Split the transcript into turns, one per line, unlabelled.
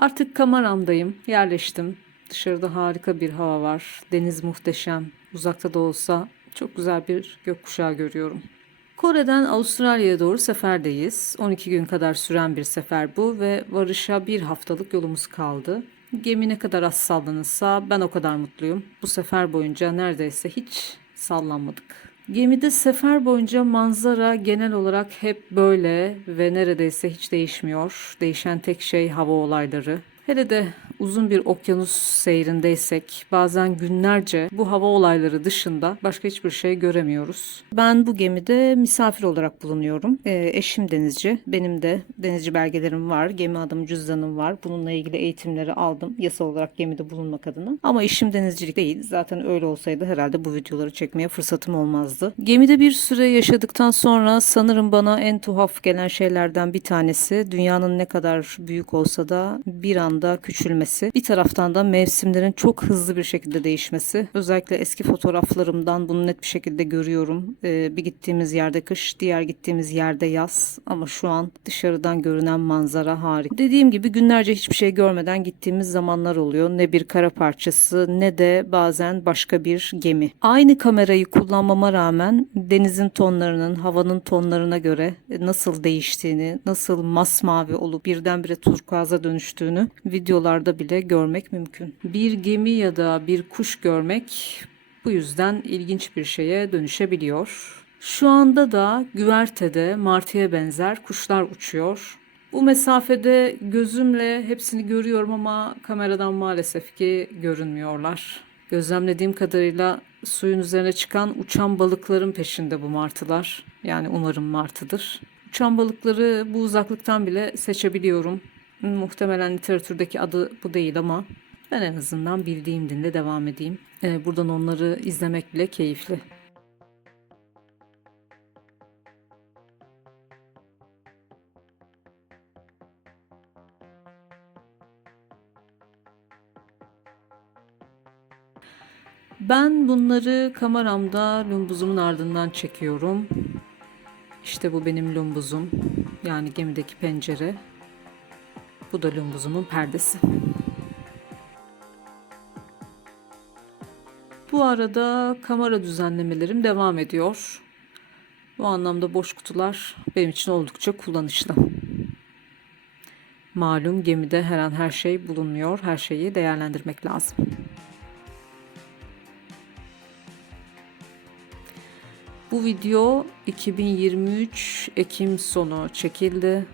Artık kameramdayım, yerleştim. Dışarıda harika bir hava var. Deniz muhteşem. Uzakta da olsa çok güzel bir gökkuşağı görüyorum. Kore'den Avustralya'ya doğru seferdeyiz. 12 gün kadar süren bir sefer bu ve varışa bir haftalık yolumuz kaldı. Gemi ne kadar az sallanırsa ben o kadar mutluyum. Bu sefer boyunca neredeyse hiç sallanmadık. Gemide sefer boyunca manzara genel olarak hep böyle ve neredeyse hiç değişmiyor. Değişen tek şey hava olayları. Hele de uzun bir okyanus seyrindeysek bazen günlerce bu hava olayları dışında başka hiçbir şey göremiyoruz. Ben bu gemide misafir olarak bulunuyorum. Ee, eşim denizci. Benim de denizci belgelerim var. Gemi adım cüzdanım var. Bununla ilgili eğitimleri aldım. Yasal olarak gemide bulunmak adına. Ama işim denizcilik değil. Zaten öyle olsaydı herhalde bu videoları çekmeye fırsatım olmazdı. Gemide bir süre yaşadıktan sonra sanırım bana en tuhaf gelen şeylerden bir tanesi dünyanın ne kadar büyük olsa da bir anda küçülmesi. Bir taraftan da mevsimlerin çok hızlı bir şekilde değişmesi. Özellikle eski fotoğraflarımdan bunu net bir şekilde görüyorum. Ee, bir gittiğimiz yerde kış, diğer gittiğimiz yerde yaz. Ama şu an dışarıdan görünen manzara harika. Dediğim gibi günlerce hiçbir şey görmeden gittiğimiz zamanlar oluyor. Ne bir kara parçası ne de bazen başka bir gemi. Aynı kamerayı kullanmama rağmen denizin tonlarının, havanın tonlarına göre nasıl değiştiğini, nasıl masmavi olup birdenbire turkuaza dönüştüğünü videolarda bile görmek mümkün. Bir gemi ya da bir kuş görmek bu yüzden ilginç bir şeye dönüşebiliyor. Şu anda da güvertede martıya benzer kuşlar uçuyor. Bu mesafede gözümle hepsini görüyorum ama kameradan maalesef ki görünmüyorlar. Gözlemlediğim kadarıyla suyun üzerine çıkan uçan balıkların peşinde bu martılar. Yani umarım martıdır. Uçan balıkları bu uzaklıktan bile seçebiliyorum. Muhtemelen literatürdeki adı bu değil ama ben en azından bildiğim dinde devam edeyim. Ee, buradan onları izlemek bile keyifli. Ben bunları kameramda lumbuzumun ardından çekiyorum. İşte bu benim lumbuzum. Yani gemideki pencere. Bu da lumbuzumun perdesi. Bu arada kamera düzenlemelerim devam ediyor. Bu anlamda boş kutular benim için oldukça kullanışlı. Malum gemide her an her şey bulunmuyor. Her şeyi değerlendirmek lazım. Bu video 2023 Ekim sonu çekildi.